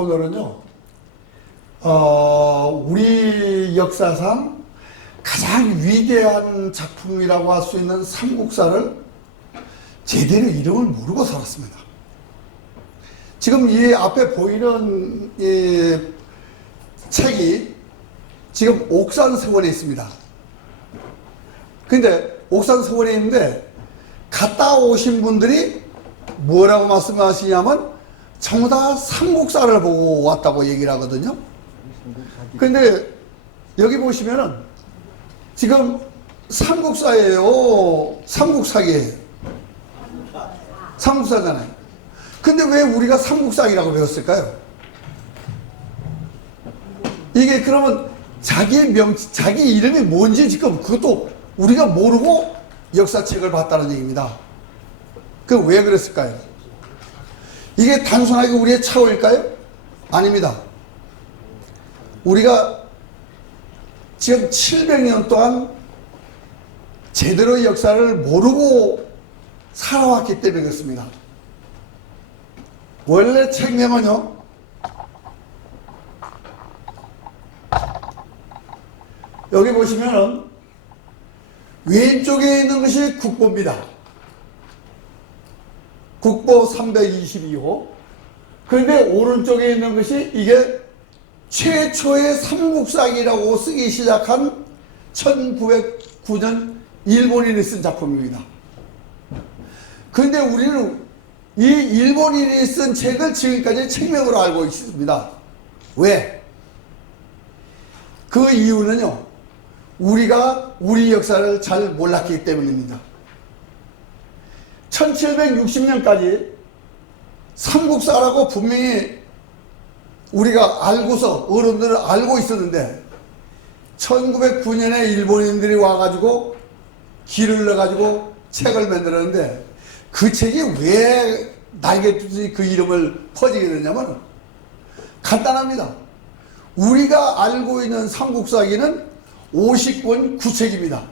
오늘은요, 우리 역사상 가장 위대한 작품이라고 할 수 있는 삼국사를 제대로 이름을 모르고 살았습니다. 지금 이 앞에 보이는 이 책이 지금 옥산서원에 있습니다. 근데 옥산서원에 있는데 갔다 오신 분들이 뭐라고 말씀하시냐면 전부 다 삼국사를 보고 왔다고 얘기를 하거든요. 근데 여기 보시면은 지금 삼국사예요, 삼국사기예요? 삼국사잖아요. 근데 왜 우리가 삼국사기라고 배웠을까요? 이게 그러면 자기 이름이 뭔지 지금 그것도 우리가 모르고 역사책을 봤다는 얘기입니다. 그 왜 그랬을까요? 이게 단순하게 우리의 착오일까요? 아닙니다. 우리가 지금 700년 동안 제대로 역사를 모르고 살아왔기 때문에 그렇습니다. 원래 책명은요, 여기 보시면은 왼쪽에 있는 것이 국보입니다. 국보 322호. 그런데 오른쪽에 있는 것이 이게 최초의 삼국사기라고 쓰기 시작한 1909년 일본인이 쓴 작품입니다. 그런데 우리는 이 일본인이 쓴 책을 지금까지 책명으로 알고 있습니다. 왜? 그 이유는요, 우리가 우리 역사를 잘 몰랐기 때문입니다. 1760년까지 삼국사라고 분명히 우리가 알고서 어른들은 알고 있었는데 1909년에 일본인들이 와가지고 길을 넣어가지고 책을 만들었는데 그 책이 왜 날개짓이 그 이름을 퍼지게 됐냐면 간단합니다. 우리가 알고 있는 삼국사기는 50권 9책입니다.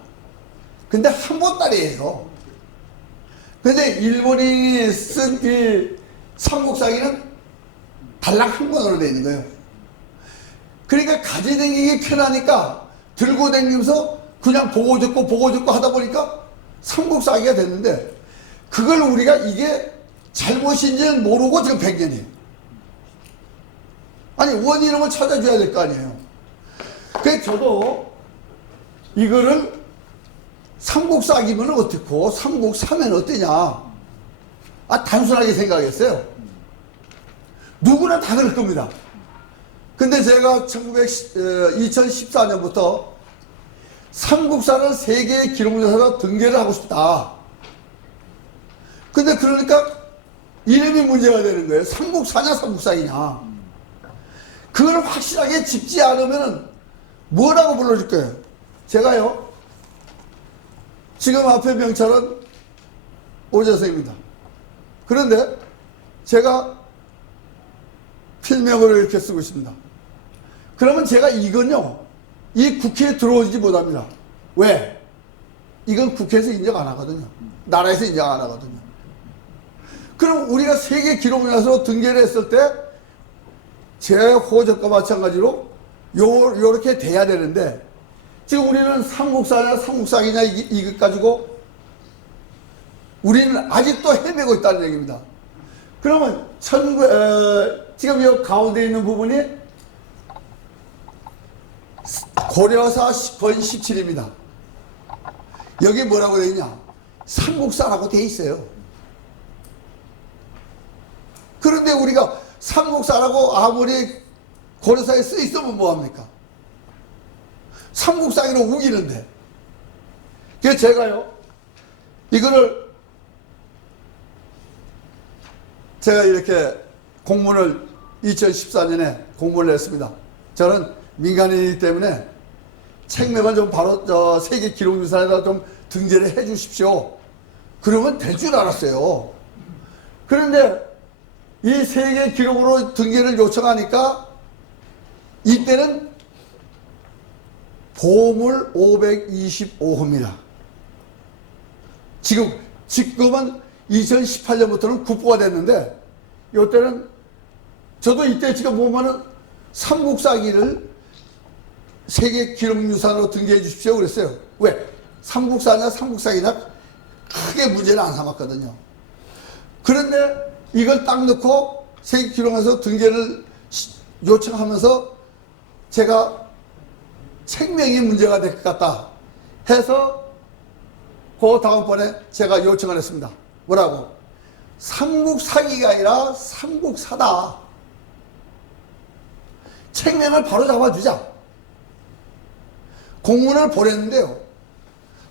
근데 한 권짜리예요. 근데 일본인이 쓴 이 삼국사기는 달랑 한 권으로 되어 있는 거예요. 그러니까 가지다니기 편하니까 들고 다니면서 그냥 보고 듣고 하다 보니까 삼국사기가 됐는데 그걸 우리가 이게 잘못인지는 모르고 지금 100년이에요. 아니 원이름을 찾아줘야 될 거 아니에요. 그래서 저도 이거를 삼국사기면 어떻고 삼국사면 어떠냐, 단순하게 생각했어요. 누구나 다 그럴 겁니다. 근데 제가 2014년부터 삼국사를 세계 기록문화사로 등재를 하고 싶다. 근데 그러니까 이름이 문제가 되는 거예요. 삼국사냐 삼국사기냐. 그걸 확실하게 짚지 않으면 뭐라고 불러줄 거예요? 제가요, 지금 앞에 명찰은 오재성입니다. 그런데 제가 필명으로 이렇게 쓰고 있습니다. 그러면 제가 이건요, 이 국회에 들어오지 못합니다. 왜? 이건 국회에서 인정 안 하거든요. 나라에서 인정 안 하거든요. 그럼 우리가 세계 기록문화사로 등재를 했을 때 제 호적과 마찬가지로 요렇게 돼야 되는데 지금 우리는 삼국사냐 삼국사기냐 이것 가지고 우리는 아직도 헤매고 있다는 얘기입니다. 그러면 지금 이 가운데 있는 부분이 고려사 권 17입니다. 여기 뭐라고 되어 있냐? 삼국사라고 되어 있어요. 그런데 우리가 삼국사라고 아무리 고려사에 쓰여 있으면 뭐합니까? 삼국사기로 우기는데. 그래서 제가요, 이거를 제가 이렇게 공문을 2014년에 공문을 냈습니다. 저는 민간인이기 때문에 책명을 좀 바로 세계 기록유산에다 좀 등재를 해 주십시오. 그러면 될 줄 알았어요. 그런데 이 세계 기록으로 등재를 요청하니까 이때는 보물 525호입니다. 지금은 2018년부터는 국보가 됐는데 이때는 저도 이때 지금 보면은 삼국사기를 세계 기록유산으로 등재해 주십시오 그랬어요. 왜? 삼국사냐 삼국사기냐 크게 문제는 안 삼았거든요. 그런데 이걸 딱 넣고 세계 기록에서 등재를 요청하면서 제가 책명이 문제가 될 것 같다 해서 그 다음번에 제가 요청을 했습니다. 뭐라고? 삼국사기가 아니라 삼국사다. 책명을 바로 잡아주자. 공문을 보냈는데요.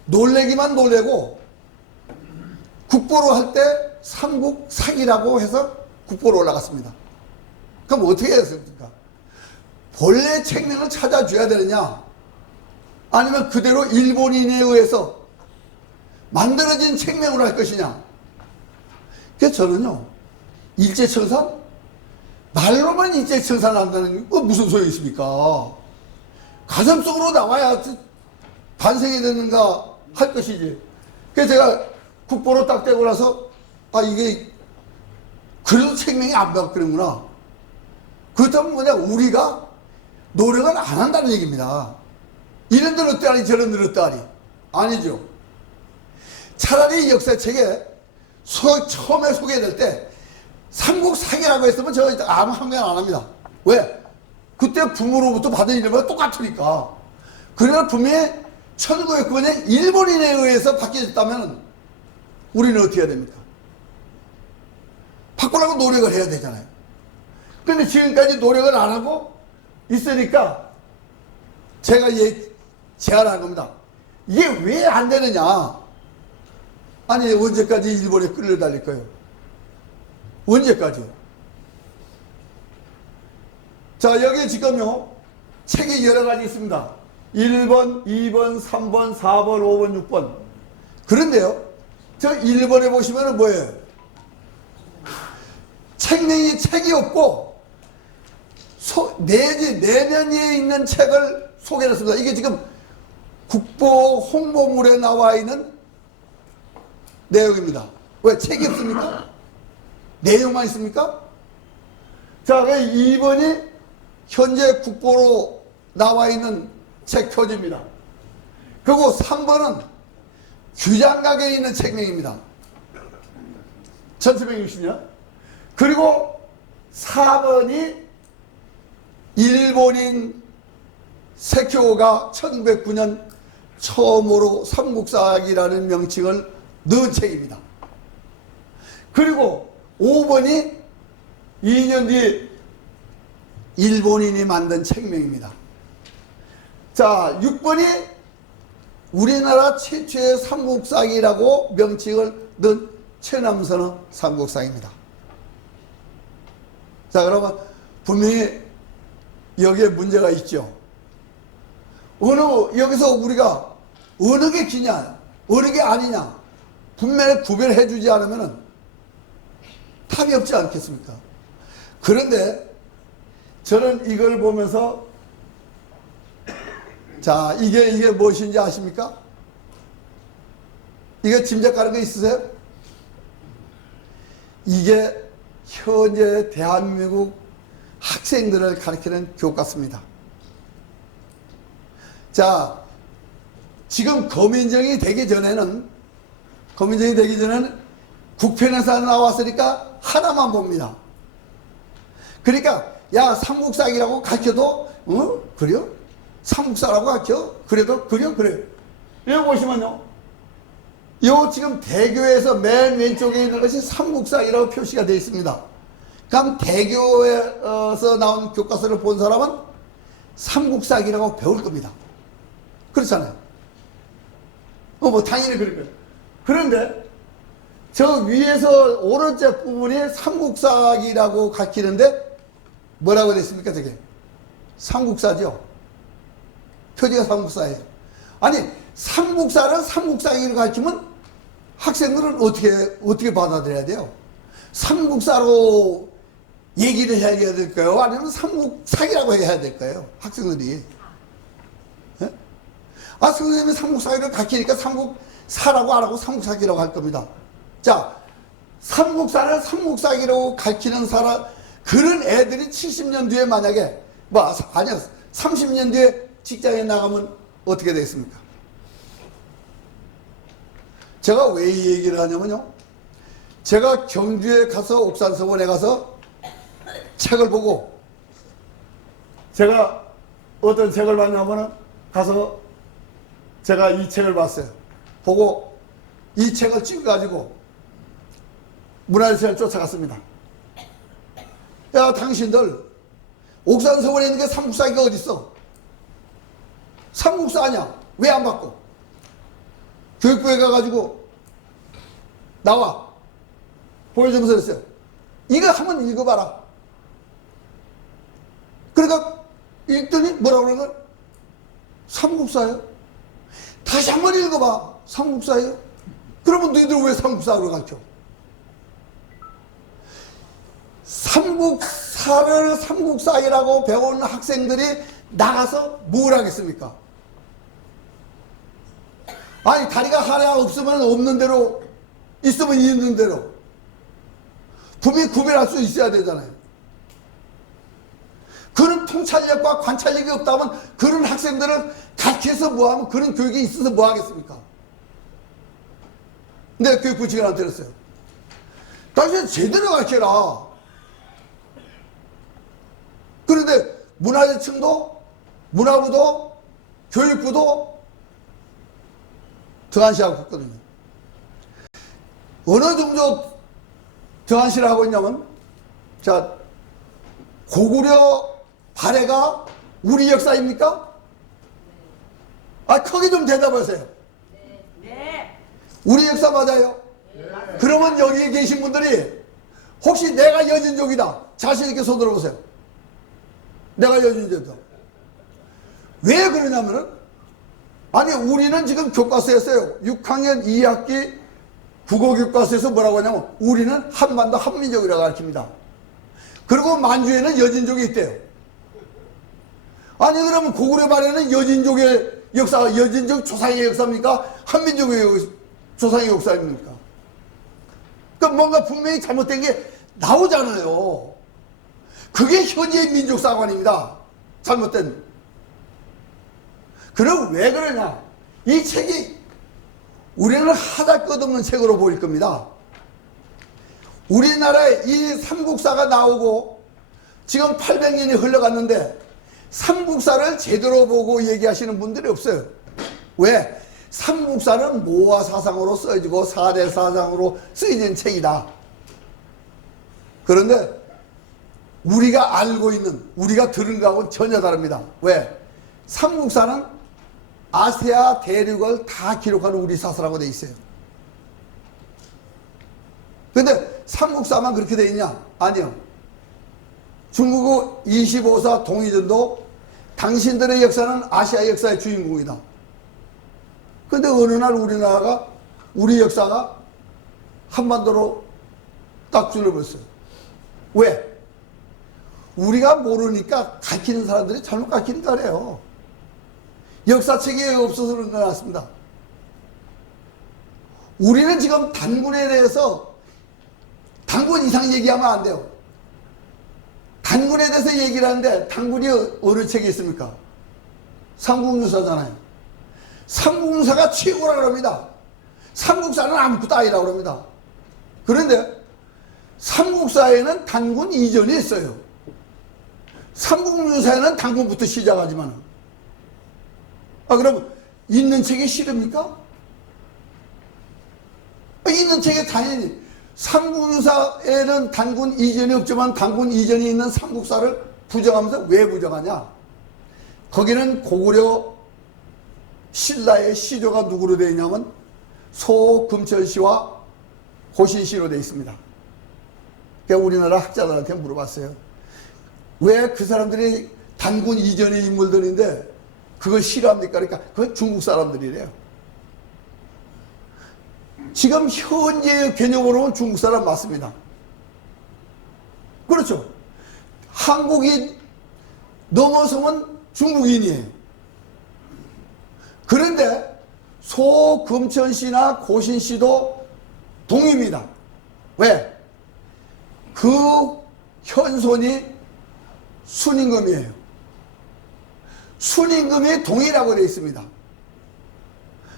놀래기만 놀래고 국보로 할 때 삼국사기라고 해서 국보로 올라갔습니다. 그럼 어떻게 했습니까? 본래 책명을 찾아줘야 되느냐? 아니면 그대로 일본인에 의해서 만들어진 책명으로 할 것이냐? 그래서 저는요, 일제청산? 말로만 일제청산을 한다는 게 무슨 소용이 있습니까? 가슴속으로 나와야 반성이 되는가 할 것이지. 그래서 제가 국보로 딱 떼고 나서, 아, 이게, 그래도 책명이 안 바뀌는구나. 그렇다면 뭐냐, 우리가 노력을 안 한다는 얘기입니다. 이런 들 어떠하니 저런 들 어떠하니 아니죠. 차라리 역사책에 처음에 소개될 때 삼국사기라고 했으면 저 아무 항변 안 합니다. 왜? 그때 부모로부터 받은 이름과 똑같으니까. 그러나 분명히 1909년에 일본인에 의해서 바뀌어졌다면 우리는 어떻게 해야 됩니까? 바꾸려고 노력을 해야 되잖아요. 근데 지금까지 노력을 안 하고 있으니까 제가 제안한 겁니다. 이게 왜 안 되느냐? 아니, 언제까지 일본에 끌려다닐 거예요? 언제까지요? 자, 여기 지금요, 책이 여러 가지 있습니다. 1번, 2번, 3번, 4번, 5번, 6번. 그런데요, 저 1번에 보시면은 뭐예요? 책이 없고, 내면에 있는 책을 소개했습니다. 이게 지금 국보 홍보물에 나와 있는 내용입니다. 왜? 책이 없습니까? 내용만 있습니까? 자, 2번이 현재 국보로 나와 있는 책 표지입니다. 그리고 3번은 규장각에 있는 책명입니다. 1760년. 그리고 4번이 일본인 세쿄가 1909년 처음으로 삼국사기라는 명칭을 넣은 책입니다. 그리고 5번이 2년 뒤에 일본인이 만든 책명입니다. 자, 6번이 우리나라 최초의 삼국사기라고 명칭을 넣은 최남선의 삼국사기입니다. 자, 그러면 분명히 여기에 문제가 있죠. 여기서 우리가 어느 게 기냐, 어느 게 아니냐, 분명히 구별해 주지 않으면 답이 없지 않겠습니까? 그런데 저는 이걸 보면서, 자, 이게 무엇인지 아십니까? 이게 짐작가는 거 있으세요? 이게 현재 대한민국 학생들을 가르치는 교과서입니다. 자, 지금 검인정이 되기 전에는 국편에서 나왔으니까 하나만 봅니다. 그러니까 야, 삼국사기라고 가르쳐도 그래요? 삼국사라고 가르쳐? 그래도 그래요? 여기 보시면요, 요 지금 대교에서 맨 왼쪽에 있는 것이 삼국사기라고 표시가 되어 있습니다. 그럼 대교에서 나온 교과서를 본 사람은 삼국사기라고 배울 겁니다. 그렇잖아요. 뭐 당연히 그럴 거예요. 그런데 저 위에서 오른쪽 부분이 삼국사기라고 가르치는데 뭐라고 되어 있습니까? 저게 삼국사죠. 표지가 삼국사예요. 아니, 삼국사를 삼국사기로 가르치면 학생들은 어떻게 받아들여야 돼요? 삼국사로 얘기를 해야 될까요? 아니면 삼국사기라고 해야 될까요? 학생들이. 예? 아, 선생님이 삼국사기를 가르치니까 삼국사라고 안 하고 삼국사기라고 할 겁니다. 자, 삼국사를 삼국사기라고 가르치는 그런 애들이 70년 뒤에 만약에 아니야 30년 뒤에 직장에 나가면 어떻게 되겠습니까? 제가 왜 이 얘기를 하냐면요, 제가 경주에 가서 옥산서원에 가서 책을 보고, 제가 어떤 책을 봤냐면은 가서 제가 이 책을 봤어요. 보고 이 책을 찍어가지고 문화재청을 쫓아갔습니다. 야, 당신들 옥산서원에 있는 게 삼국사기가 어딨어? 삼국사 아냐? 왜 안 받고? 교육부에 가가지고 나와 보여주면서 그랬어요. 이거 한번 읽어봐라. 그러니까 읽더니 뭐라고 그러는 거야? 삼국사예요? 다시 한번 읽어봐. 삼국사예요? 그러면 너희들 왜 삼국사를 가르쳐? 삼국사를 삼국사이라고 배우는 학생들이 나가서 뭘 하겠습니까? 아니, 다리가 하나 없으면 없는 대로, 있으면 있는 대로 분명히 구별할 수 있어야 되잖아요. 그런 통찰력과 관찰력이 없다면 그런 학생들은 가르쳐서 뭐하면, 그런 교육이 있어서 뭐 하겠습니까? 내가 교육부 직원한테 들었어요. 당신 제대로 가르쳐라. 그런데 문화재청도, 문화부도, 교육부도 등한시하고 있거든요. 어느 정도 등한시를 하고 있냐면, 자, 고구려 발해가 우리 역사입니까? 아, 크게 좀 대답하세요. 네. 우리 역사 맞아요? 네. 맞아요. 그러면 여기에 계신 분들이 혹시 내가 여진족이다, 자신 있게 손 들어보세요. 내가 여진족이다. 왜 그러냐면은, 아니, 우리는 지금 교과서였어요. 6학년 2학기 국어교과서에서 뭐라고 하냐면 우리는 한반도 한민족이라고 가르칩니다. 그리고 만주에는 여진족이 있대요. 아니, 그러면 고구려 발해는 여진족의 역사, 여진족 조상의 역사입니까? 한민족의 조상의 역사입니까? 그러니까 뭔가 분명히 잘못된 게 나오잖아요. 그게 현재의 민족사관입니다. 잘못된. 그럼 왜 그러냐? 이 책이 우리는 하다 끝없는 책으로 보일 겁니다. 우리나라에 이 삼국사가 나오고 지금 800년이 흘러갔는데 삼국사를 제대로 보고 얘기하시는 분들이 없어요. 왜? 삼국사는 모화 사상으로 써지고 4대 사상으로 쓰여진 책이다. 그런데 우리가 알고 있는, 우리가 들은 거하고는 전혀 다릅니다. 왜? 삼국사는 아시아 대륙을 다 기록하는 우리 사서라고 돼 있어요. 근데 삼국사만 그렇게 돼 있냐? 아니요. 중국의 25사 동의전도 당신들의 역사는 아시아 역사의 주인공이다. 근데 어느 날 우리나라가, 우리 역사가 한반도로 딱 줄어버렸어요. 왜? 우리가 모르니까 가르치는 사람들이 잘못 가르치는 거래요. 역사책이 없어서 그런 것 같습니다. 우리는 지금 단군에 대해서 단군 이상 얘기하면 안 돼요. 단군에 대해서 얘기를 하는데 단군이 어느 책에 있습니까? 삼국유사잖아요. 삼국유사가 최고라고 합니다. 삼국사는 아무것도 아니라고 합니다. 그런데 삼국사에는 단군 이전이 있어요. 삼국유사에는 단군부터 시작하지만, 그럼 있는 책이 싫습니까? 있는 책에 당연히 삼국유사에는 단군 이전이 없지만 단군 이전이 있는 삼국사를 부정하면서 왜 부정하냐? 거기는 고구려 신라의 시조가 누구로 되어 있냐면 소금천씨와 고신씨로 되어 있습니다. 그러니까 우리나라 학자들한테 물어봤어요. 왜 그 사람들이 단군 이전의 인물들인데 그걸 싫어합니까? 그러니까 그건 중국 사람들이래요. 지금 현재의 개념으로는 중국 사람 맞습니다. 그렇죠. 한국인 넘어서면 중국인이에요. 그런데 소금천씨나 고신씨도 동의입니다. 왜? 그 현손이 순임금이에요. 순임금이 동이라고 되어 있습니다.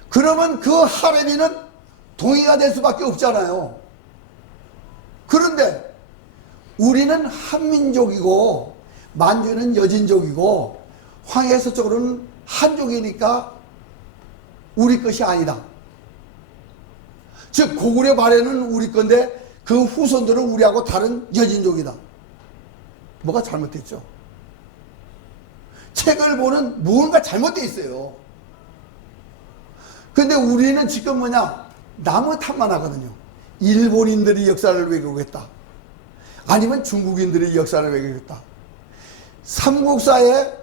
그러면 그 하렘이는 동이가 될 수밖에 없잖아요. 그런데 우리는 한민족이고 만주는 여진족이고 황해서쪽으로는 한족이니까 우리 것이 아니다. 즉 고구려 말에는 우리 건데 그 후손들은 우리하고 다른 여진족이다. 뭐가 잘못됐죠? 책을 보는 무언가 잘못되어 있어요. 근데 우리는 지금 뭐냐? 남의 탓만 하거든요. 일본인들이 역사를 왜곡했다. 아니면 중국인들이 역사를 왜곡했다. 삼국사의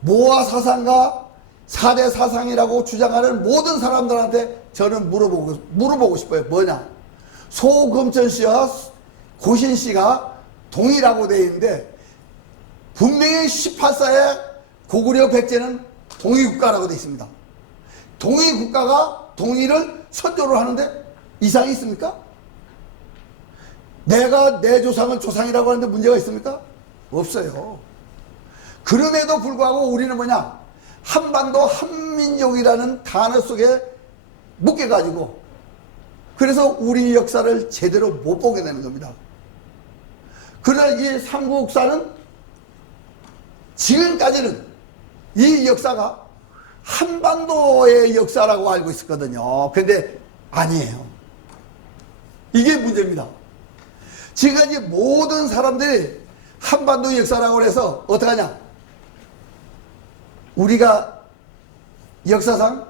모아 사상과 4대 사상이라고 주장하는 모든 사람들한테 저는 물어보고 싶어요. 뭐냐? 소금천 씨와 고신 씨가 동이라고 되어 있는데 분명히 18사의 고구려 백제는 동이국가라고 되어 있습니다. 동이국가가 동이를 선조를 하는데 이상이 있습니까? 내가 내 조상을 조상이라고 하는데 문제가 있습니까? 없어요. 그럼에도 불구하고 우리는 뭐냐? 한반도 한민족이라는 단어 속에 묶여가지고 그래서 우리 역사를 제대로 못 보게 되는 겁니다. 그러나 이 삼국사는 지금까지는 이 역사가 한반도의 역사라고 알고 있었거든요. 근데 아니에요. 이게 문제입니다. 지금까지 모든 사람들이 한반도 역사라고 해서 어떡하냐? 우리가 역사상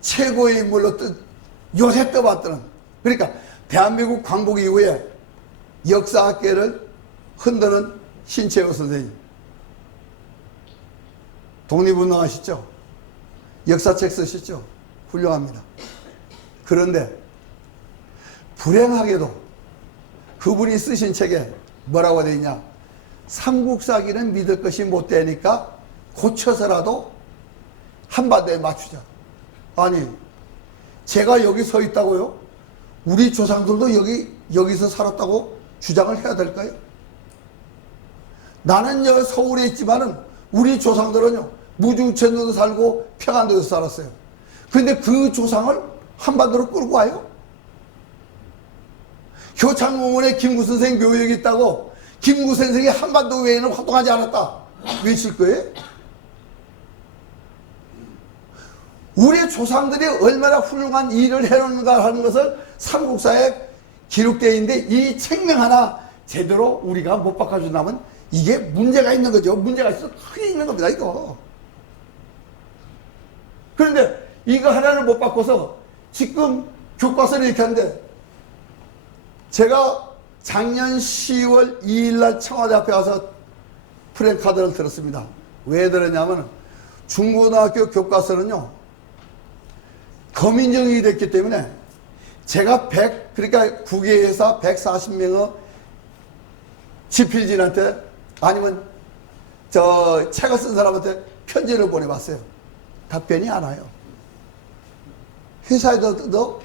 최고의 인물로 요새 떠봤던 그러니까 대한민국 광복 이후에 역사학계를 흔드는 신채호 선생님 독립운동하셨죠? 역사책 쓰셨죠? 훌륭합니다. 그런데 불행하게도 그분이 쓰신 책에 뭐라고 되어 있냐? 삼국사기는 믿을 것이 못 되니까 고쳐서라도 한반도에 맞추자. 아니 제가 여기 서 있다고요? 우리 조상들도 여기서 살았다고 주장을 해야 될까요? 나는 여기 서울에 있지만은 우리 조상들은요 무주천도도 살고 평안도에서 살았어요. 근데 그 조상을 한반도로 끌고 와요? 효창공원에 김구 선생 묘역이 있다고 김구 선생이 한반도 외에는 활동하지 않았다 외칠 거예요? 우리 조상들이 얼마나 훌륭한 일을 해놓는가 하는 것을 삼국사에 기록되어 있는데 이 책명 하나 제대로 우리가 못 바꿔준다면 이게 문제가 있는 거죠. 문제가 있어 크게 있는 겁니다 이거. 그런데 이거 하나를 못 바꿔서 지금 교과서를 이렇게 하는데 제가 작년 10월 2일날 청와대 앞에 가서 프랜카드를 들었습니다. 왜 들었냐면 중고등학교 교과서는요 거민정이 됐기 때문에 제가 그러니까 국외회사 140명의 지필진한테 아니면 저 책을 쓴 사람한테 편지를 보내봤어요. 답변이 안 와요. 회사에도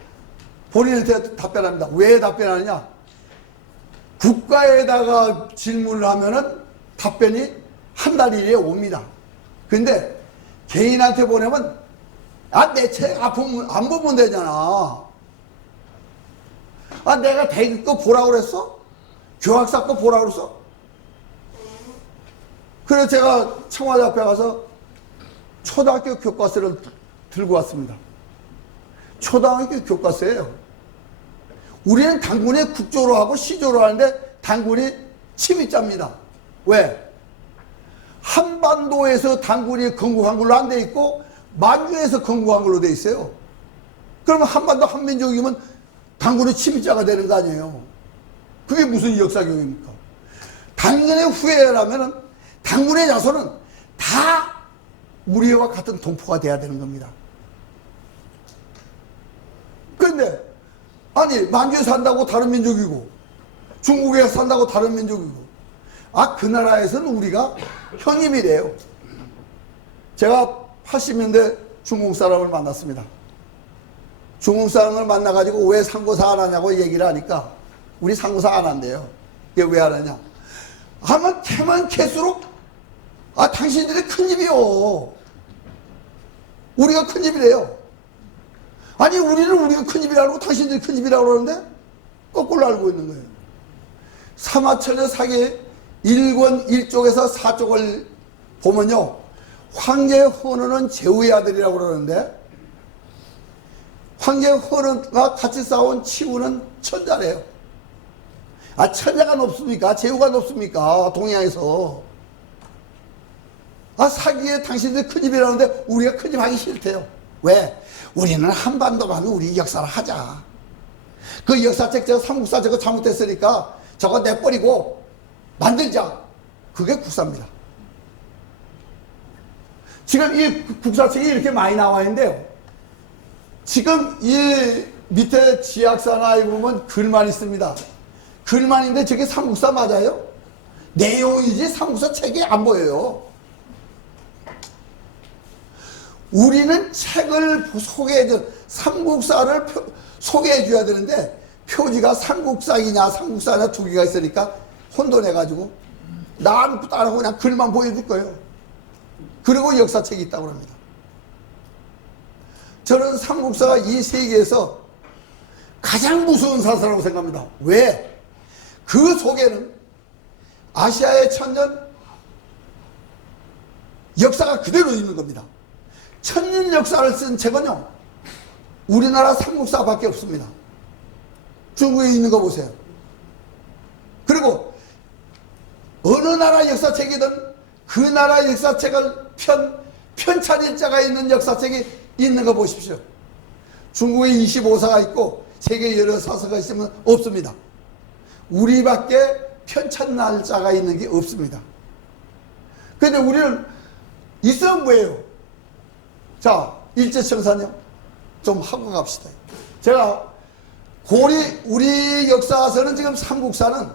본인한테 답변합니다. 왜 답변하느냐? 국가에다가 질문을 하면은 답변이 한 달 이내에 옵니다. 근데 개인한테 보내면 내 책 안 보면 되잖아. 내가 대기 거 보라고 그랬어? 교학사 거 보라고 그랬어? 그래서 제가 청와대 앞에 가서 초등학교 교과서를 들고 왔습니다. 초등학교 교과서예요. 우리는 단군이 국조로 하고 시조로 하는데 단군이 침입자입니다. 왜? 한반도에서 단군이 건국한 걸로 안 돼 있고 만주에서 건국한 걸로 돼 있어요. 그러면 한반도 한민족이면 단군의 침입자가 되는 거 아니에요. 그게 무슨 역사교육입니까? 단군의 후예라면 단군의 자손은 다 우리와 같은 동포가 돼야 되는 겁니다. 그런데 아니 만주에 산다고 다른 민족이고 중국에 산다고 다른 민족이고 그 나라에서는 우리가 형님이래요. 제가 80년대 중국 사람을 만났습니다. 중국 사람을 만나가지고 왜 상고사 안 하냐고 얘기를 하니까 우리 상고사 안 한대요. 이게 왜 안 하냐? 하면 캐만 캘수록 당신들이 큰 집이요. 우리가 큰 집이래요. 아니 우리는 우리가 큰 집이라고 당신들이 큰 집이라고 그러는데 거꾸로 알고 있는 거예요. 사마천여 사기 1권 1쪽에서 4쪽을 보면요. 황제 헌원은 제후의 아들이라고 그러는데 황제 헌원과 같이 싸운 치우는 천자래요. 천자가 높습니까? 제후가 높습니까? 동양에서. 사기에 당신들 큰 집이라는데 우리가 큰 집 하기 싫대요. 왜? 우리는 한반도만 우리 역사를 하자. 그 역사책 저 삼국사 저거 잘못됐으니까 저거 내버리고 만들자. 그게 국사입니다. 지금 이 국사책이 이렇게 많이 나와 있는데요. 지금 이 밑에 지약사나 보면 글만 있습니다. 글만 있는데 저게 삼국사 맞아요? 내용이지 삼국사 책이 안 보여요. 우리는 책을 소개해줘, 삼국사를 소개해줘야 되는데 표지가 삼국사이냐 삼국사냐 두 개가 있으니까 혼돈해가지고 난 따라고 그냥 글만 보여줄 거예요. 그리고 역사책이 있다고 합니다. 저는 삼국사가 이 세계에서 가장 무서운 사사라고 생각합니다. 왜? 그 속에는 아시아의 천년 역사가 그대로 있는 겁니다. 천년 역사를 쓴 책은요, 우리나라 삼국사밖에 없습니다. 중국에 있는 거 보세요. 그리고 어느 나라 역사책이든 그 나라 역사책을 편찬일 자가 있는 역사책이 있는 거 보십시오. 중국에 25사가 있고 세계 여러 사서가 있으면 없습니다. 우리밖에 편찬날 자가 있는 게 없습니다. 그런데 우리는 있으면 뭐예요? 자, 일제청산요 좀 하고 갑시다. 제가 우리 역사서는 지금 삼국사는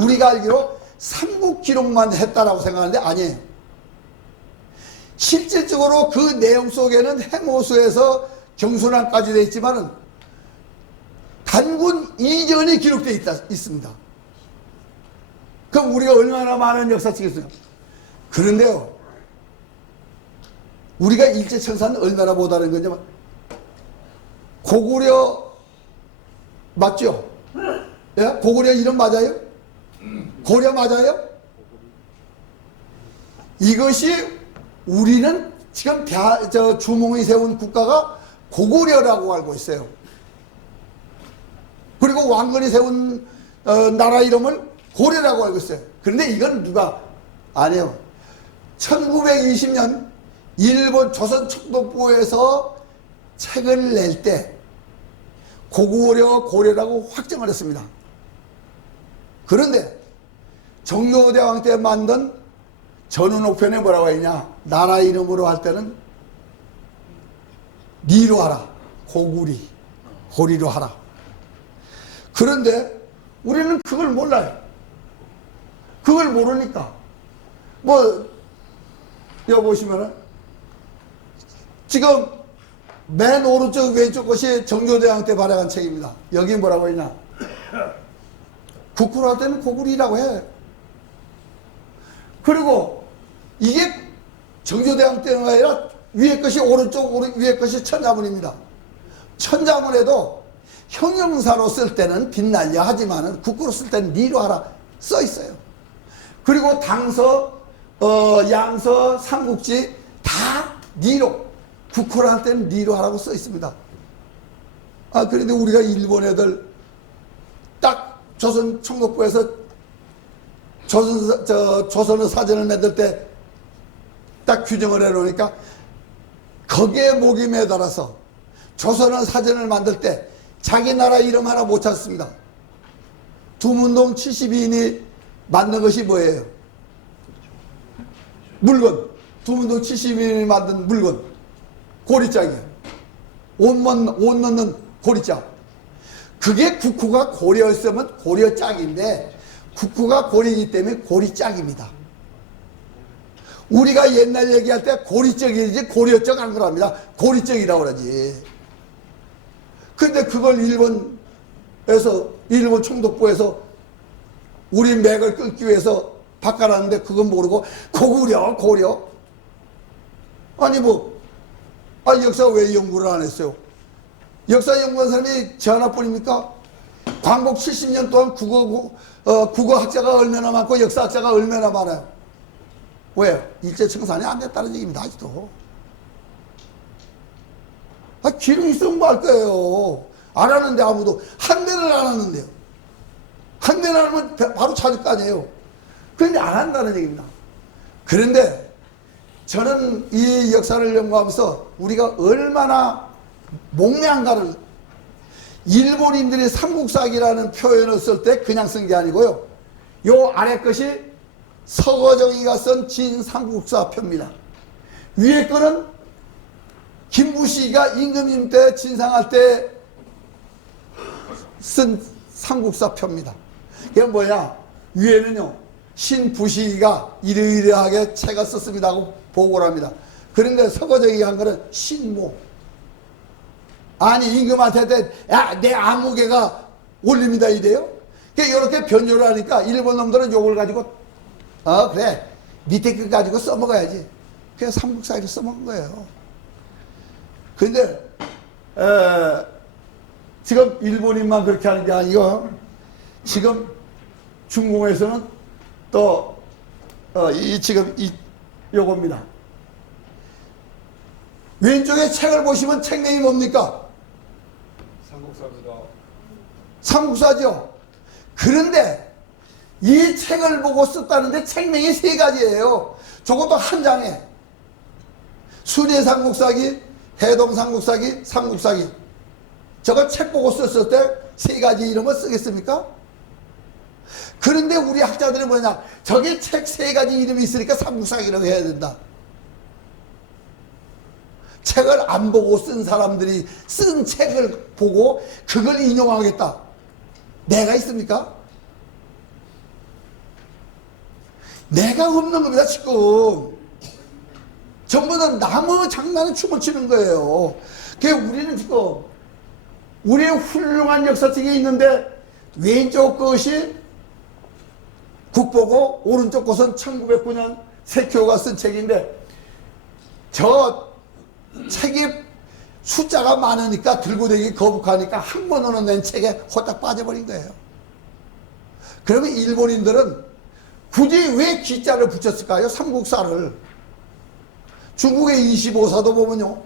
우리가 알기로 삼국 기록만 했다라고 생각하는데 아니에요. 실질적으로 그 내용 속에는 행호수에서 경순환까지 되어 있지만은 단군 이전이 기록되어 있습니다. 그럼 우리가 얼마나 많은 역사책이 있어요? 그런데요, 우리가 일제천사는 얼마나 못하는 거냐면 고구려 맞죠? 예? 고구려 이름 맞아요? 고려 맞아요? 이것이 우리는 지금 주몽이 세운 국가가 고구려라고 알고 있어요. 그리고 왕건이 세운 나라 이름을 고려라고 알고 있어요. 그런데 이건 누가 아니에요. 1920년 일본 조선 척도부에서 책을 낼 때 고구려라고 확정을 했습니다. 그런데 정조대왕 때 만든 전운옥편에 뭐라고 했냐, 나라 이름으로 할 때는 리로 하라, 고리로 하라. 그런데 우리는 그걸 몰라요. 그걸 모르니까 여기 보시면은 지금 맨 오른쪽 왼쪽 것이 정조대왕 때 발행한 책입니다. 여기 뭐라고 했냐, 국구로 할 때는 고구리라고 해. 그리고 이게 정조대왕 때가 아니라 위에 것이 위에 것이 천자문입니다. 천자문에도 형용사로 쓸 때는 빛날려 하지만은 국구로 쓸 때는 리로 하라 써 있어요. 그리고 당서, 양서, 삼국지 다 리로, 국호로 할 때는 리로 하라고 써 있습니다. 그런데 우리가 일본 애들 딱 조선 총독부에서 조선의 사전을 만들 때 딱 규정을 해놓으니까 거기에 목이 매달아서 조선의 사전을 만들 때 자기 나라 이름 하나 못 찾습니다. 두문동 72인이 만든 것이 뭐예요? 물건. 두문동 72인이 만든 물건. 고리짝이에요. 옷 넣는 고리짝. 그게 국호가 고려였으면 고려짝인데 국호가 고리이기 때문에 고리짝입니다. 우리가 옛날 얘기할 때 고리짝이지 고려짝 안 그럽니다. 고리짝이라고 그러지. 근데 그걸 일본 총독부에서 우리 맥을 끊기 위해서 바꿔놨는데 그건 모르고 고려. 아니 역사 왜 연구를 안 했어요? 역사 연구한 사람이 저 하나뿐입니까? 광복 70년 동안 국어학자가 얼마나 많고 역사학자가 얼마나 많아요. 왜요? 일제청산이 안 됐다는 얘기입니다. 아직도. 기능 있으면 뭐 할 거예요. 안 하는데 아무도 한 대를 안 하는데요. 한 대를 안 하면 바로 찾을 거 아니에요. 그런데 안 한다는 얘기입니다. 그런데 저는 이 역사를 연구하면서 우리가 얼마나 목매한가를, 일본인들이 삼국사기라는 표현을 쓸 때 그냥 쓴 게 아니고요. 요 아래 것이 서거정이가 쓴 진삼국사표입니다. 위에 거는 김부시가 임금님 때 진상할 때 쓴 삼국사표입니다. 이게 뭐냐? 위에는요, 신부시가 이러이러하게 책을 썼습니다 하고 보고를 합니다. 그런데 서거정이가 한 거는 신모. 아니, 임금한테 야, 내 아무개가 올립니다 이래요? 이렇게 변조를 하니까 일본 놈들은 요걸 가지고 그래, 밑에 거 가지고 써먹어야지. 그냥 삼국사기를 써먹은 거예요. 근데 지금 일본인만 그렇게 하는 게 아니고 지금 중공에서는 또 지금 요겁니다. 왼쪽에 책을 보시면 책명이 뭡니까? 삼국사입니다. 삼국사죠. 그런데 이 책을 보고 썼다는데 책명이 세 가지예요. 저것도 한 장에 순회삼국사기, 해동삼국사기, 삼국사기. 저걸 책 보고 썼을 때 세 가지 이름을 쓰겠습니까? 그런데 우리 학자들은 뭐냐, 저게 책 세 가지 이름이 있으니까 삼국사기라고 해야 된다. 책을 안 보고 쓴 사람들이 쓴 책을 보고 그걸 인용하겠다. 내가 있습니까? 내가 없는 겁니다, 지금. 전부 다 나무 장난에 춤을 추는 거예요. 그러니까 우리는 지금 우리의 훌륭한 역사책이 있는데 왼쪽 것이 국보고 오른쪽 것은 1909년 세키오가 쓴 책인데 저 책이 숫자가 많으니까 들고 다니기 거북하니까 한 권으로 낸 책에 호딱 빠져버린 거예요. 그러면 일본인들은 굳이 왜 기자를 붙였을까요? 삼국사를. 중국의 25사도 보면요,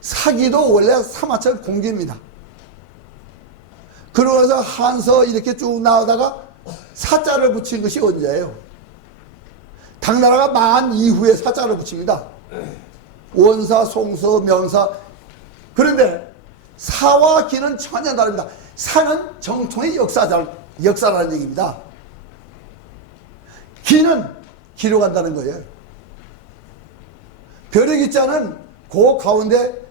사기도 원래 사마철 공기입니다. 그러면서 한서 이렇게 쭉 나오다가 사자를 붙인 것이 언제예요? 당나라가 망한 이후에 사자를 붙입니다. 원사, 송서, 명사. 그런데 사와 기는 전혀 다릅니다. 사는 정통의 역사라는 얘기입니다. 기는 기로 간다는 거예요. 벼르기자는 그 가운데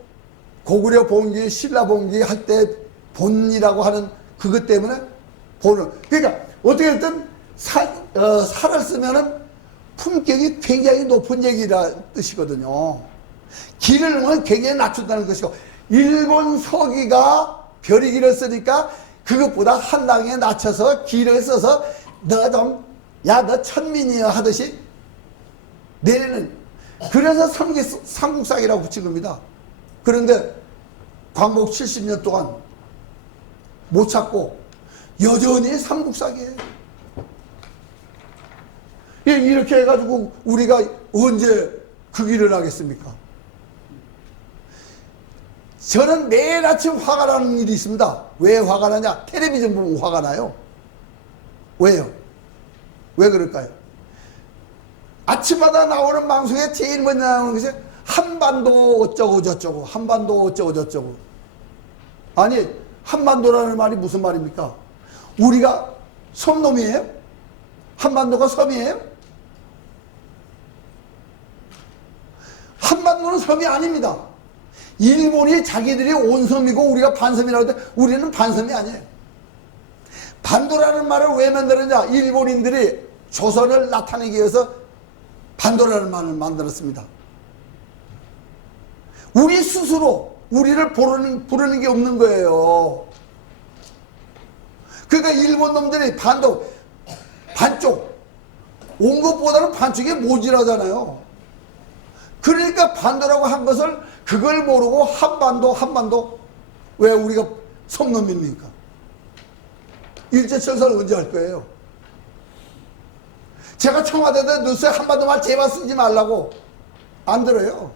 고구려 봉기, 신라 봉기 할 때 본이라고 하는 그것 때문에 본을. 그러니까 어떻게 됐든 사를 쓰면은 품격이 굉장히 높은 얘기라 뜻이거든요. 기를 넣으면 굉장히 낮춘다는 것이고, 일본 서기가 벼리기를 쓰니까 그것보다 한 단계 낮춰서 기를 써서 너 좀, 야, 너 천민이야 하듯이 내리는. 그래서 삼국사기라고 붙인 겁니다. 그런데 광복 70년 동안 못 찾고 여전히 삼국사기예요. 이렇게 해가지고 우리가 언제 그 길을 하겠습니까? 저는 매일 아침 화가 나는 일이 있습니다. 왜 화가 나냐? 텔레비전 보면 화가 나요. 왜요? 왜 그럴까요? 아침마다 나오는 방송에 제일 먼저 나오는 것이 한반도 어쩌고 저쩌고, 한반도 어쩌고 저쩌고. 아니, 한반도라는 말이 무슨 말입니까? 우리가 섬놈이에요? 한반도가 섬이에요? 한반도는 섬이 아닙니다. 일본이 자기들이 온섬이고 우리가 반섬이라고 할 때 우리는 반섬이 아니에요. 반도라는 말을 왜 만들었냐? 일본인들이 조선을 나타내기 위해서 반도라는 말을 만들었습니다. 우리 스스로 우리를 부르는 게 없는 거예요. 그러니까 일본 놈들이 반쪽 온 것보다는 반쪽이 모질하잖아요. 그러니까 반도라고 한 것을 그걸 모르고 한반도 왜 우리가 섬넘입니까? 일제천사를 언제 할 거예요? 제가 청와대에 뉴스에 한반도 말 제발 쓰지 말라고 안 들어요.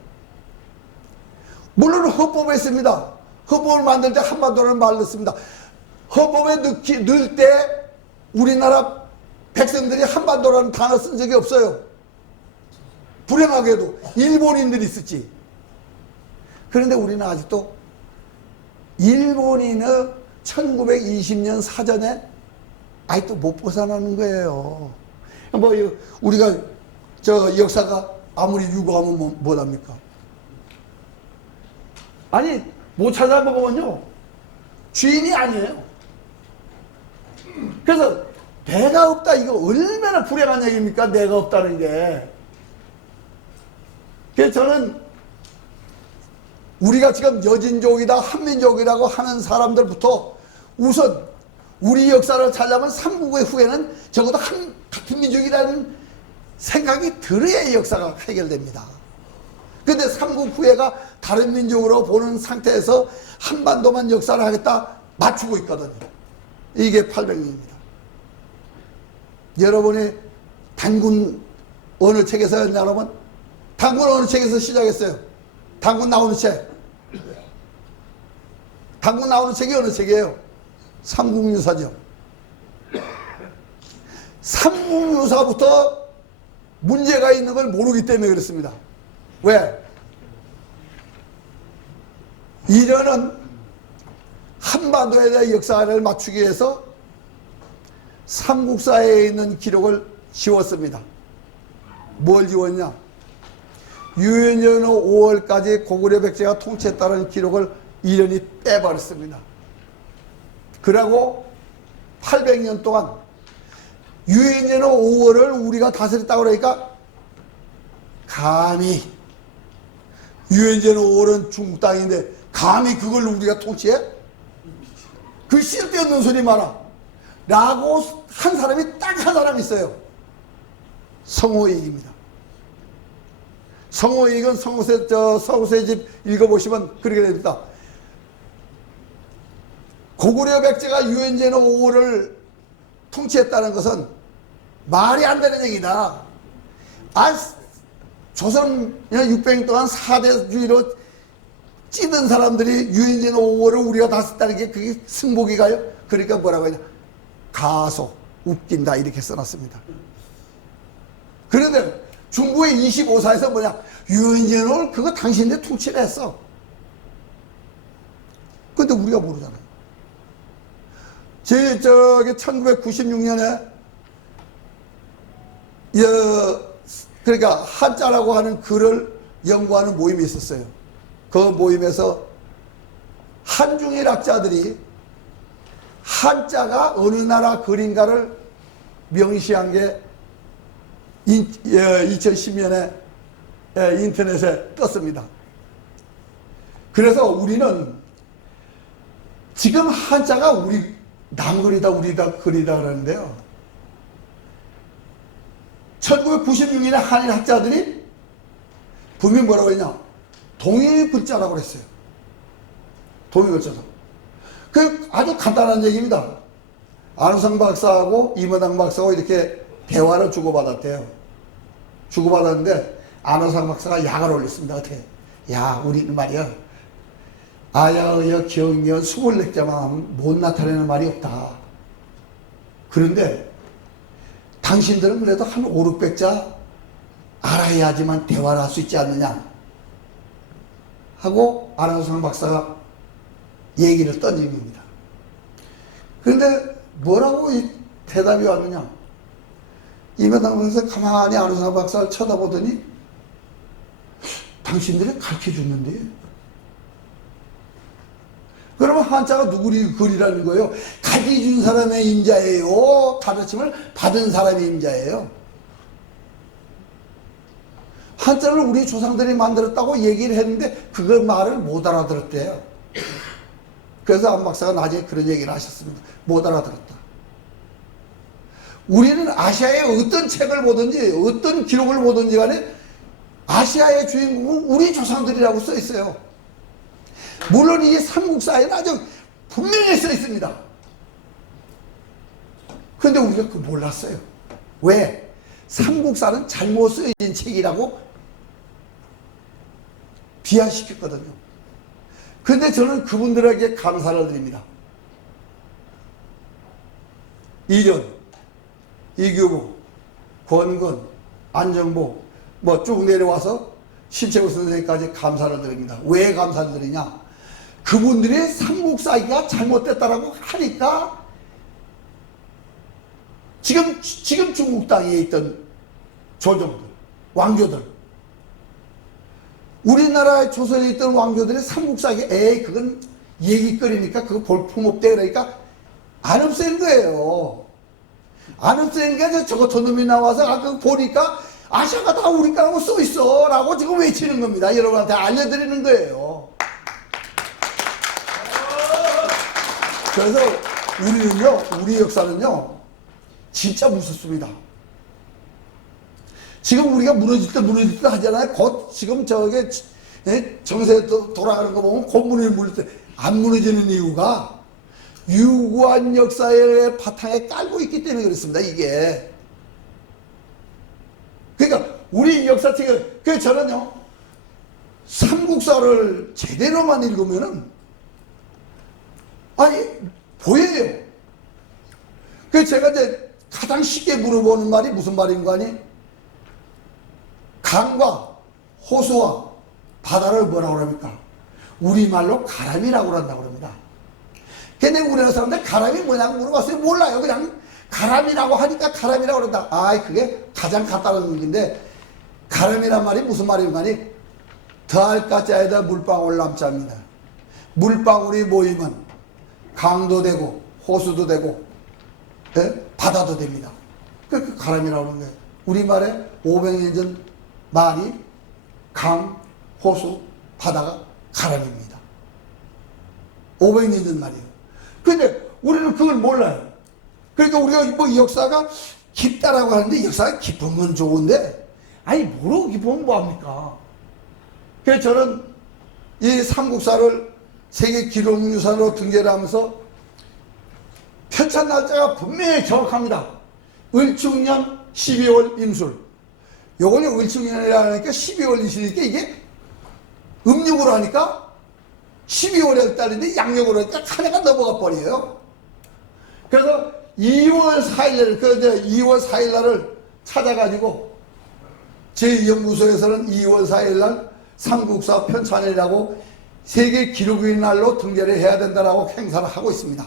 물론 헌법에 있습니다. 헌법을 만들 때 한반도라는 말을 넣습니다. 헌법에 넣을 때 우리나라 백성들이 한반도라는 단어 쓴 적이 없어요. 불행하게도 일본인들이 쓰지. 그런데 우리는 아직도 일본인의 1920년 사전에 아직도 못 벗어나는 거예요. 뭐 우리가 저 역사가 아무리 유고하면 뭐랍니까? 아니 못 찾아먹으면요 주인이 아니에요. 그래서 내가 없다 이거 얼마나 불행한 얘기입니까? 내가 없다는 게. 그래서 저는 우리가 지금 여진족이다 한민족이라고 하는 사람들부터 우선 우리 역사를 찾려면 삼국의 후에는 적어도 같은 민족이라는 생각이 들어야 이 역사가 해결됩니다. 근데 삼국 후에가 다른 민족으로 보는 상태에서 한반도만 역사를 하겠다 맞추고 있거든요. 이게 800년입니다. 여러분이 단군 어느 책에서 했냐 여러분? 단군 어느 책에서 시작했어요? 단군 나오는 책. 단군 나오는 책이 어느 책이에요? 삼국유사죠. 삼국유사부터 문제가 있는 걸 모르기 때문에 그렇습니다. 왜? 이전은 한반도에 대한 역사를 맞추기 위해서 삼국사에 있는 기록을 지웠습니다. 뭘 지웠냐? 유엔년 5월까지 고구려 백제가 통치했다는 기록을 이련히 빼버렸습니다. 그러고 800년 동안 유엔년 5월을 우리가 다스렸다고 그러니까 감히 유엔년 5월은 중국 땅인데 감히 그걸 우리가 통치해? 그 쓸데없는 소리 마라 라고 한 사람이 딱 한 사람 있어요. 성호익입니다. 성호익은 서구세 집 읽어보시면 그렇게 됩니다. 고구려 백제가 유엔년 5월을 통치했다는 것은 말이 안 되는 얘기다. 조선 600년 동안 4대주의로 찌든 사람들이 유엔년 5월을 우리가 다스렸다는 게 그게 승복이가요? 그러니까 뭐라고 하냐? 가소, 웃긴다 이렇게 써놨습니다. 그런데 중국의 25사에서 뭐냐? 유엔년 5월 그거 당신들 통치를 했어. 근데 우리가 모르잖아요. 저기 1996년에 그러니까 한자라고 하는 글을 연구하는 모임이 있었어요. 그 모임에서 한중일 학자들이 한자가 어느 나라 글인가를 명시한 게 2010년에 인터넷에 떴습니다. 그래서 우리는 지금 한자가 우리 남글이다 우리다 글이다 그러는데요. 1996년에 한일 학자들이 분명히 뭐라고 했냐? 동일 글자라고 그랬어요. 동일 글자다. 그 아주 간단한 얘기입니다. 안우성 박사하고 이መ당 박사하고 이렇게 대화를 주고받았대요. 주고받았는데 안우성 박사가 약을 올렸습니다. 어떻게? 야, 우리는 말이야. 아야, 의여, 기억년 24자만 하면 못 나타내는 말이 없다. 그런데 당신들은 그래도 한 5, 600자 알아야지만 대화를 할 수 있지 않느냐 하고 안우성 박사가 얘기를 던진 겁니다. 그런데 뭐라고 대답이 왔느냐? 이መ당 박사가 가만히 안우성 박사를 쳐다보더니 당신들이 가르쳐줬는데 그러면 한자가 누구 글이라는 거예요? 가르쳐준 사람의 임자예요? 가르침을 받은 사람의 임자예요? 한자를 우리 조상들이 만들었다고 얘기를 했는데 그걸 말을 못 알아들었대요. 그래서 안 박사가 나중에 그런 얘기를 하셨습니다. 못 알아들었다. 우리는 아시아의 어떤 책을 보든지 어떤 기록을 보든지 간에 아시아의 주인공은 우리 조상들이라고 써 있어요. 물론 이게 삼국사에는 아주 분명히 써 있습니다. 그런데 우리가 그거 몰랐어요. 왜? 삼국사는 잘못 쓰여진 책이라고 비하시켰거든요. 그런데 저는 그분들에게 감사를 드립니다. 이전, 이규보, 권건, 안정보 뭐 쭉 내려와서 신채호 선생님까지 감사를 드립니다. 왜 감사를 드리냐? 그분들의 삼국사기가 잘못됐다라고 하니까 지금 중국 땅에 있던 조정들, 왕조들, 우리나라의 조선에 있던 왕조들의 삼국사기, 그건 얘기거리니까 그거 볼품없대 그러니까 안 없애는 거예요. 안 없애니까 저거 저놈이 나와서 그거 보니까 아시아가 다 우리 거라고 써있어 라고 지금 외치는 겁니다. 여러분한테 알려드리는 거예요. 그래서 우리는요, 우리 역사는요 진짜 무섭습니다. 지금 우리가 무너질 때 하잖아요. 곧 지금 저게 정세 돌아가는 거 보면 곧 무너질 때 안 무너지는 이유가 유구한 역사의 바탕에 깔고 있기 때문에 그렇습니다. 이게. 그러니까 우리 역사책을, 그래서 저는요 삼국사를 제대로만 읽으면은 아니 보여요. 그래서 제가 이제 가장 쉽게 물어보는 말이 무슨 말인가 하니 강과 호수와 바다를 뭐라고 합니까? 우리말로 가람이라고 한다고 합니다. 근데 우리나라 사람들 가람이 뭐냐고 물어봤어요. 몰라요. 그냥 가람이라고 하니까 가람이라고 그런다. 그게 가장 간단한 얘기인데 가람이란 말이 무슨 말인가 하니 더할 가짜에다 물방울 남자입니다. 물방울이 모이면 강도 되고 호수도 되고 바다도 됩니다. 그 가람이라고 하는 거예요. 우리말에 500년 전 말이 강, 호수, 바다가 가람입니다. 500년 전 말이에요. 근데 우리는 그걸 몰라요. 그러니까 우리가 뭐 역사가 깊다라고 하는데 역사가 깊은 건 좋은데 아니 모르고 깊으면 뭐합니까? 그래서 저는 이 삼국사를 세계 기록유산으로 등재를 하면서 편찬 날짜가 분명히 정확합니다. 을충년 12월 임술. 요거는 을충년이라니까 12월 임술이니까 이게 음력으로 하니까 12월의 달인데 양력으로 하니까 한 해가 넘어가 버려요. 그래서 2월 4일날, 그 2월 4일날을 찾아가지고 제2연구소에서는 2월 4일날 삼국사 편찬이라고 세계 기록의 날로 등재를 해야 된다라고 행사를 하고 있습니다.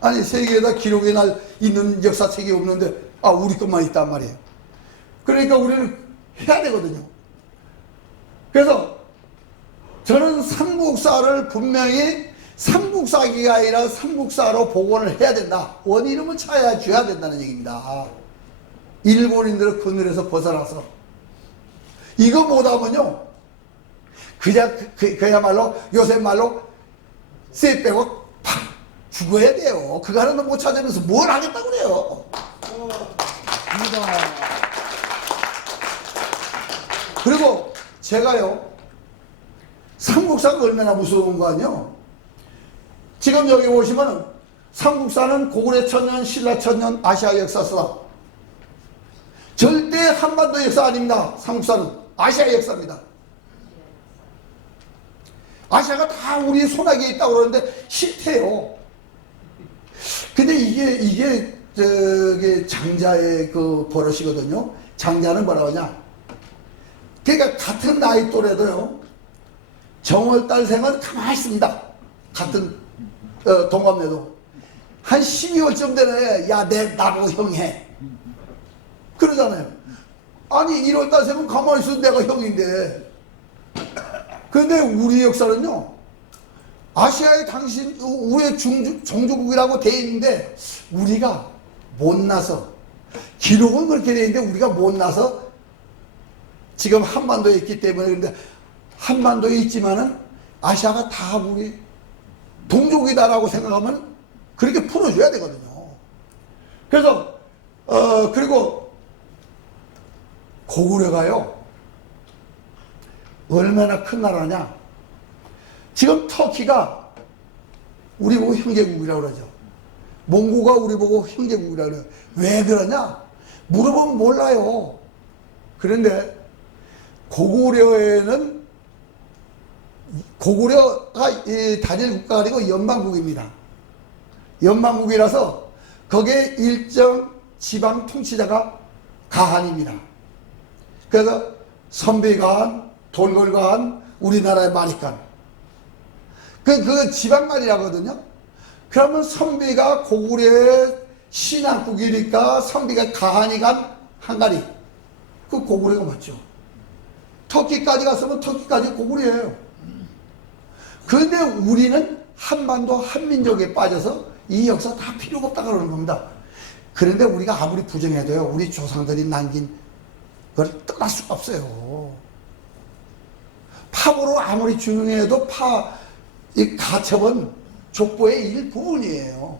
아니 세계에다 기록의 날 있는 역사책이 없는데 우리 것만 있단 말이에요. 그러니까 우리는 해야 되거든요. 그래서 저는 삼국사를 분명히 삼국사기가 아니라 삼국사로 복원을 해야 된다. 원이름을 찾아줘야 된다는 얘기입니다. 일본인들의 그늘에서 벗어나서 이거 못하면요 그야말로 요새 말로 쇠 빼고 팍 죽어야 돼요. 그거 하나도 못 찾으면서 뭘 하겠다고 그래요. 그리고 제가요 삼국사가 얼마나 무서운 거 아니요? 지금 여기 보시면은 삼국사는 고구려 천년, 신라 천년, 아시아 역사서다. 절대 한반도 역사 아닙니다. 삼국사는 아시아 역사입니다. 아시아가 다 우리 손아귀에 있다고 그러는데 싫대요. 근데 이게 저기 장자의 그 버릇이거든요. 장자는 뭐라고 하냐? 그러니까 같은 나이 또래도요. 정월달생은 가만히 있습니다. 같은 동갑내도 한 12월쯤 되네. 야, 나보고 형해. 그러잖아요. 아니 1월달생은 가만히 있어도 내가 형인데. 근데 우리 역사는요. 아시아의 당신 우리의 종주국이라고 돼 있는데 우리가 못나서 기록은 그렇게 돼 있는데 우리가 못나서 지금 한반도에 있기 때문에 그런데 한반도에 있지만은 아시아가 다 우리 동족이다라고 생각하면 그렇게 풀어줘야 되거든요. 고구려가요 얼마나 큰 나라냐. 지금 터키가 우리 보고 형제국이라고 그러죠. 몽고가 우리 보고 형제국이라고 그래요. 왜 그러냐? 물어보면 몰라요. 그런데 고구려가 단일 국가가 아니고 연방국입니다. 연방국이라서 거기에 일정 지방 통치자가 가한입니다. 그래서 선비가한, 돌궐가한, 우리나라의 마리간. 그 지방간이라거든요. 그러면 선비가 고구려의 신앙국이니까 선비가 가한이 간 한가리. 그 고구려가 맞죠. 터키까지 갔으면 터키까지 고구려예요. 그런데 우리는 한반도 한민족에 빠져서 이 역사 다 필요가 없다 그러는 겁니다. 그런데 우리가 아무리 부정해도요, 우리 조상들이 남긴 걸 떠날 수가 없어요. 팝으로 아무리 중요해도 이 가첩은 족보의 일부분이에요.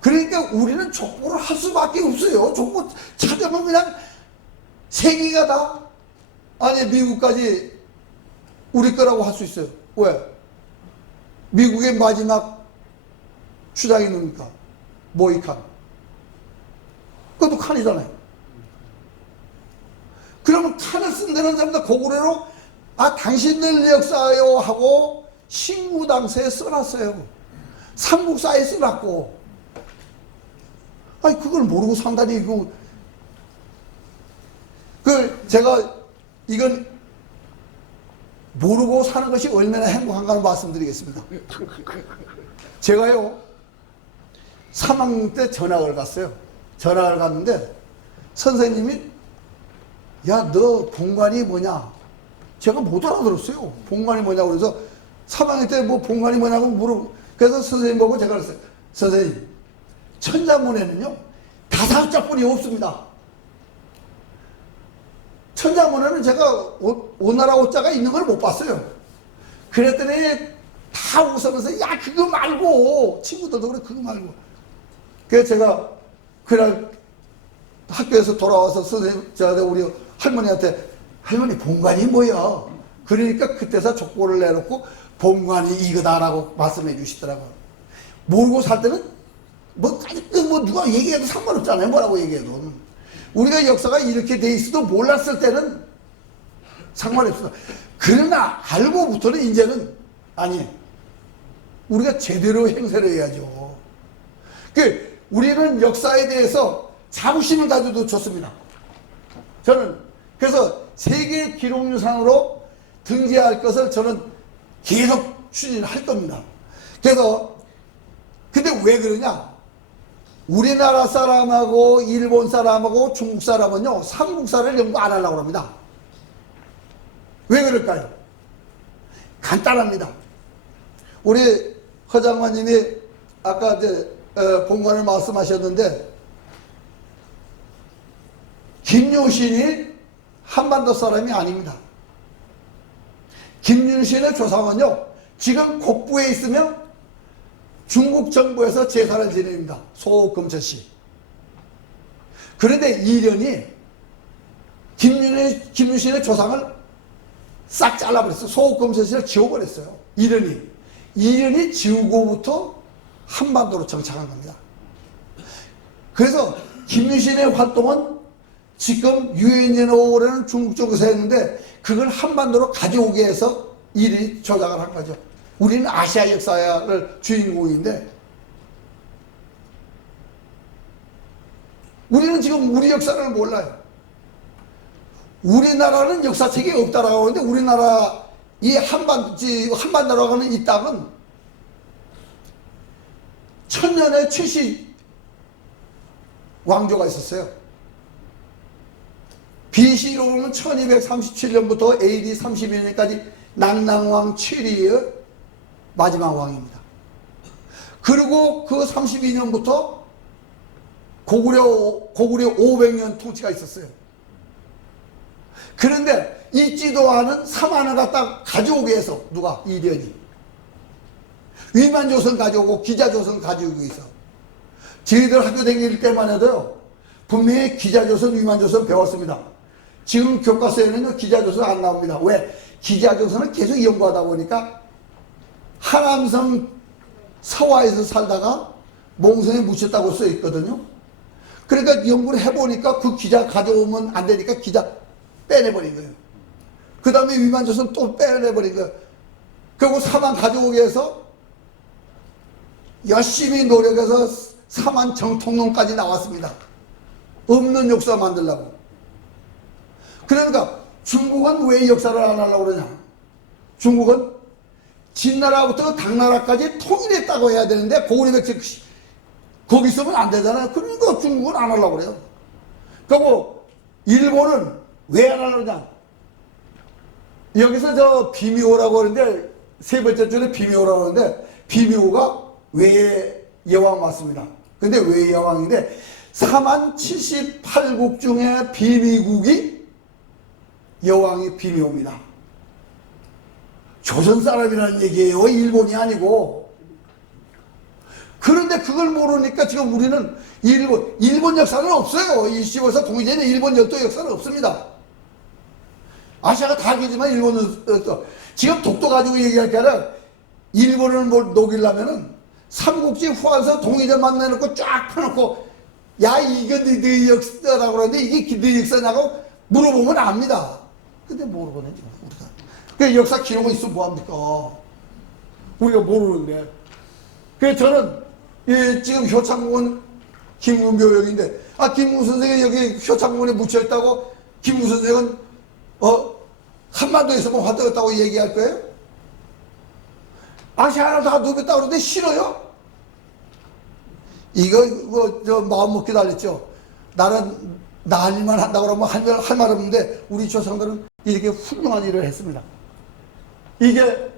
그러니까 우리는 족보를 할 수밖에 없어요. 족보 찾으면 그냥 세계가 다, 아니 미국까지 우리 거라고 할 수 있어요. 왜? 미국의 마지막 주장이 누굽니까? 모이칸. 그것도 칸이잖아요. 그러면 칸을 쓴다는 사람들 고구려로 당신들 역사요 하고 신구당서에 써놨어요. 삼국사에 써놨고. 아니 그걸 모르고 산다니. 제가 이건 모르고 사는 것이 얼마나 행복한가를 말씀드리겠습니다. 제가요 3학년 때 전학을 갔어요. 전학을 갔는데 선생님이 야 너 본관이 뭐냐? 제가 못 알아들었어요. 본관이 뭐냐고. 그래서 3학년 때 뭐 본관이 뭐냐고 물어보고, 그래서 선생님 보고 제가 그랬어요. 선생님, 천자문에는요 5자뿐이 없습니다. 천자문에는 제가 오나라 오자가 있는 걸 못 봤어요. 그랬더니 다 웃으면서 야 그거 말고, 친구들도 그래 그거 말고. 그래서 제가 그날 학교에서 돌아와서 선생님, 우리 할머니한테 할머니 본관이 뭐야? 그러니까 그때서 족보를 내놓고 본관이 이거다라고 말씀해 주시더라고요. 모르고 살 때는 뭐 누가 얘기해도 상관없잖아요. 뭐라고 얘기해도. 우리가 역사가 이렇게 돼 있어도 몰랐을 때는 상관이 없어. 그러나 알고부터는 이제는 아니, 우리가 제대로 행세를 해야죠. 우리는 역사에 대해서 자부심을 가져도 좋습니다. 저는 그래서 세계 기록유산으로 등재할 것을 저는 계속 추진할 겁니다. 그래서 근데 왜 그러냐? 우리나라 사람하고 일본 사람하고 중국 사람은요 삼국사를 연구 안 하려고 합니다. 왜 그럴까요? 간단합니다. 우리 허장관님이 아까 본관을 말씀하셨는데, 김유신이 한반도 사람이 아닙니다. 김유신의 조상은요 지금 곡부에 있으면 중국 정부에서 제사를 지냅니다. 소금처씨. 그런데 이련이 김유신의 조상을 싹 잘라버렸어요. 소금처씨를 지워버렸어요. 이련이 지우고부터 한반도로 정착한 겁니다. 그래서 김유신의 활동은 지금 유엔연오라는 중국 쪽에서 했는데 그걸 한반도로 가져오게 해서 이리 조작을 한 거죠. 우리는 아시아 역사를 주인공인데 우리는 지금 우리 역사를 몰라요. 우리나라는 역사책이 없다라고 하는데 우리나라 이 한반도라고 하는 이 땅은 천년의 최씨 왕조가 있었어요. BC로 보면 1237년부터 AD 32년까지 낙랑왕 최리의 마지막 왕입니다. 그리고 그 32년부터 고구려 500년 통치가 있었어요. 그런데 있지도 않은 삼한을 갖다 가져오게 해서 누가? 이련이. 위만조선 가져오고 기자조선 가져오고 있어. 저희들 학교 다닐 때만 해도요 분명히 기자조선, 위만조선 배웠습니다. 지금 교과서에는 기자조선 안 나옵니다. 왜? 기자조선을 계속 연구하다 보니까 하남성 서화에서 살다가 몽성에 묻혔다고 써 있거든요. 그러니까 연구를 해보니까 그 기자 가져오면 안 되니까 기자 빼내버린 거예요. 그 다음에 위만조선 또 빼내버린 거예요. 그리고 사만 가져오게 해서 열심히 노력해서 사만 정통론까지 나왔습니다. 없는 역사 만들려고. 그러니까 중국은 왜 역사를 안 하려고 그러냐. 중국은 진나라부터 당나라까지 통일했다고 해야 되는데 고구려 백제 거기 있으면 안 되잖아요. 그러니까 중국은 안 하려고 그래요. 그리고 일본은 왜 안 하려고 그러냐. 여기서 저 비미호라고 하는데 세 번째 줄에 비미호라고 하는데 비미호가 외의 여왕 맞습니다. 근데 외의 여왕인데 4만 78국 중에 비미국이 여왕이 비미호입니다. 조선 사람이라는 얘기예요. 일본이 아니고. 그런데 그걸 모르니까 지금 우리는 일본 역사는 없어요. 이 시골에서 동이전에 일본 열도 역사는 없습니다. 아시아가 다 알겠지만 일본은 지금 독도 가지고 얘기할 게 아니라 일본을 뭘 녹이려면은 삼국지 후한서 동이전 만나놓고 쫙 펴놓고 야 이거 네 역사라고 그러는데 이게 네 역사냐고 물어보면 압니다. 근데 모르거든요 우리가. 그 역사 기록은 있으면 뭐합니까? 우리가 모르는데. 그래서 저는 지금 효창공원 김문교역인데 김문 선생이 여기 효창공원에 묻혀있다고 김문 선생은 한반도에서만 왔다 갔다고 얘기할 거예요? 아시아를 다 누볐다고 그러는데 싫어요? 이거 저 마음 먹기 달렸죠. 나는 나 일만 한다고 그러면 할 말 없는데 우리 조상들은 이렇게 훌륭한 일을 했습니다. 이게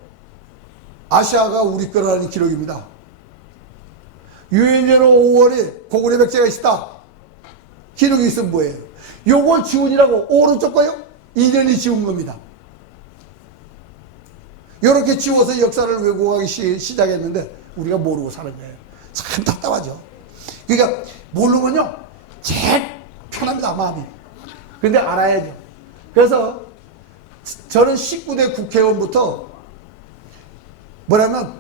아시아가 우리 거라는 기록입니다. 유인제로 5월에 고구려 백제가 있었다. 기록이 있으면 뭐예요? 요걸 지운이라고 오른쪽 거요? 인연이 지운 겁니다. 이렇게 지워서 역사를 왜곡하기 시작했는데 우리가 모르고 사는 거예요. 참 답답하죠. 그러니까 모르면요 제일 편합니다 마음이. 근데 알아야죠. 그래서 저는 19대 국회의원부터 뭐냐면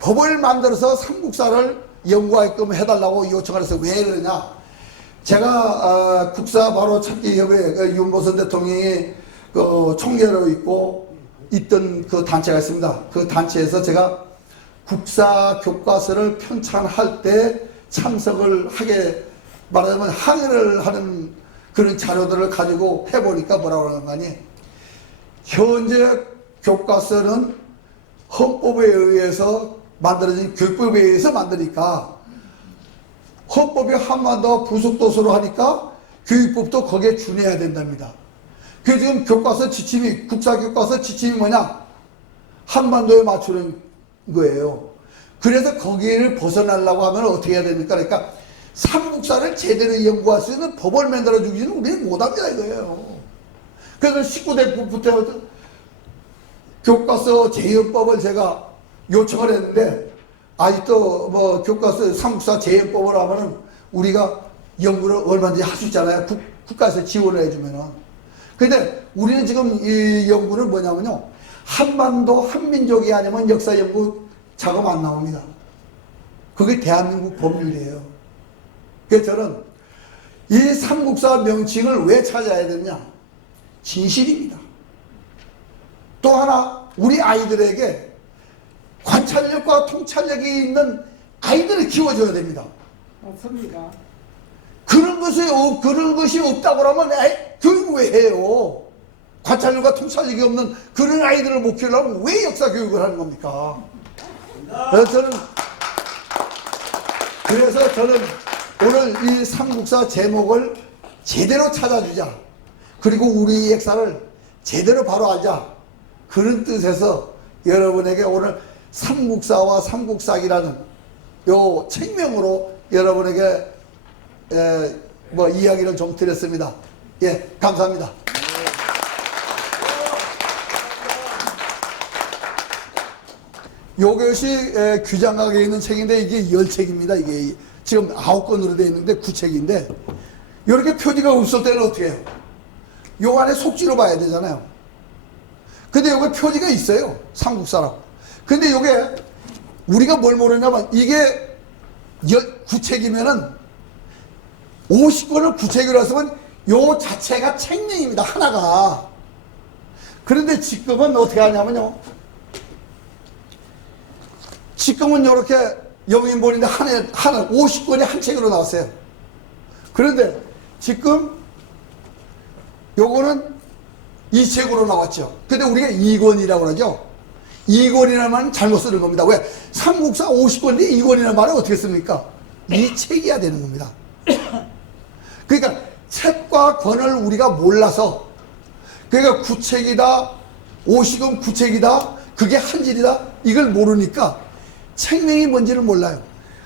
법을 만들어서 삼국사를 연구하게끔 해달라고 요청을 해서 왜 그러냐. 제가 국사 바로 찾기 협회 윤보선 대통령이 총재로 있던 그 단체가 있습니다. 그 단체에서 제가 국사 교과서를 편찬할 때 참석을 하게 말하자면 항의를 하는 그런 자료들을 가지고 해보니까 뭐라고 하는 거 아니. 현재 교과서는 헌법에 의해서 만들어진 교육법에 의해서 만드니까 헌법이 한반도 부속도서로 하니까 교육법도 거기에 준해야 된답니다. 그래서 지금 교과서 지침이 국사교과서 지침이 뭐냐? 한반도에 맞추는 거예요. 그래서 거기를 벗어나려고 하면 어떻게 해야 됩니까? 그러니까 삼국사를 제대로 연구할 수 있는 법을 만들어주기는 우리는 못합니다 이거예요. 그래서 19대부터 교과서 재연법을 제가 요청을 했는데 아직도 뭐 교과서 삼국사 재연법을 하면은 우리가 연구를 얼마든지 할 수 있잖아요. 국가에서 지원을 해주면은. 근데 우리는 지금 이 연구는 뭐냐면요. 한반도 한민족이 아니면 역사 연구 작업 안 나옵니다. 그게 대한민국 법률이에요. 그래서 저는 이 삼국사 명칭을 왜 찾아야 되느냐. 진실입니다. 또 하나 우리 아이들에게 관찰력과 통찰력이 있는 아이들을 키워줘야 됩니다. 맞습니다. 그런 것이 없다고 하면 교육을 왜 해요? 관찰력과 통찰력이 없는 그런 아이들을 못 키우려면 왜 역사 교육을 하는 겁니까? 그래서 저는 오늘 이 삼국사 제목을 제대로 찾아주자. 그리고 우리 역사를 제대로 바로 알자. 그런 뜻에서 여러분에게 오늘 삼국사와 삼국사기라는 요 책명으로 여러분에게 뭐 이야기를 좀 드렸습니다. 예, 감사합니다. 요것이 규장각에 있는 책인데 이게 10책입니다. 이게 지금 9권으로 되어 있는데 9책인데 이렇게 표지가 없을 때는 어떻게 해요? 요 안에 속지로 봐야 되잖아요. 근데 여기 표지가 있어요. 삼국사라고. 근데 요게 우리가 뭘 모르냐면 이게 구책이면은 50권을 구책으로 쓰면 요 자체가 책명입니다. 하나가. 그런데 지금은 어떻게 하냐면요. 지금은 이렇게 영인본인데 하나 50권이 한 책으로 나왔어요. 그런데 지금 요거는 이 책으로 나왔죠. 근데 우리가 2권이라고 그러죠. 2권이라는 말은 잘못 쓰는 겁니다. 왜? 삼국사 50권인데 2권이라는 말은 어떻게 씁니까? 이 책이야 되는 겁니다. 그러니까 책과 권을 우리가 몰라서, 그러니까 구책이다, 50권 구책이다, 그게 한질이다, 이걸 모르니까 책명이 뭔지를 몰라요.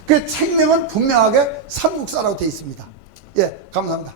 그 책명은 분명하게 삼국사라고 되어 있습니다. 예, 감사합니다.